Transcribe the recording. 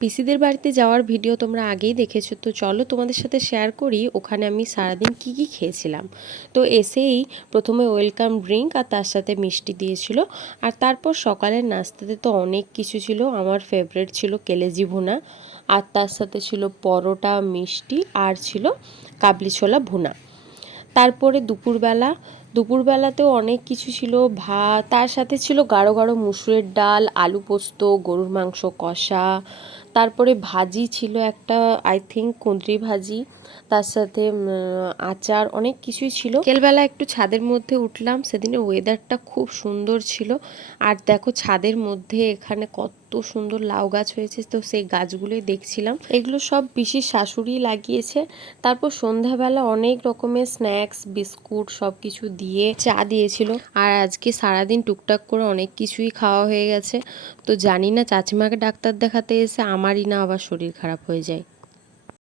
পিসিদের বাড়িতে যাওয়ার ভিডিও তোমরা আগেই দেখেছো, তো চলো তোমাদের সাথে শেয়ার করি ওখানে আমি সারাদিন কি কি খেয়েছিলাম। তো এসেই প্রথমে ওয়েলকাম ড্রিঙ্ক আর তার সাথে মিষ্টি দিয়েছিল। আর তারপর সকালের নাস্তাতে তো অনেক কিছু ছিল। আমার ফেভারিট ছিল কেলেজি ভুনা, আর তার সাথে ছিল পরোটা, মিষ্টি, আর ছিল কাবলি ছোলা ভুনা। তারপরে দুপুরবেলাতেও অনেক কিছু ছিল, ভাত, তার সাথে ছিল গাঢ় গাঢ় মুসুরের ডাল, আলু পোস্ত, গরুর মাংস কষা, তারপরে ভাজি ছিল একটা, আই থিঙ্ক কুঁদরি ভাজি, তার সাথে আচার, অনেক কিছুই ছিল। বিকেলবেলা একটু ছাদের মধ্যে উঠলাম, সেদিনের ওয়েদারটা খুব সুন্দর ছিল। আর দেখো ছাদের মধ্যে এখানে কত সুন্দর লাউ গাছ হয়েছে, তো সেই গাছগুলোই দেখছিলাম। এগুলো সব পিসির শাশুড়ি লাগিয়েছে। তারপর সন্ধ্যাবেলা অনেক রকমের স্ন্যাক্স, বিস্কুট সব কিছু দিয়ে চা দিয়েছিল। আর আজকে সারাদিন টুকটাক করে অনেক কিছুই খাওয়া হয়ে গেছে। তো জানি না চাচিমাকে ডাক্তার দেখাতে এসে আমারই না আবার শরীর খারাপ হয়ে যায়।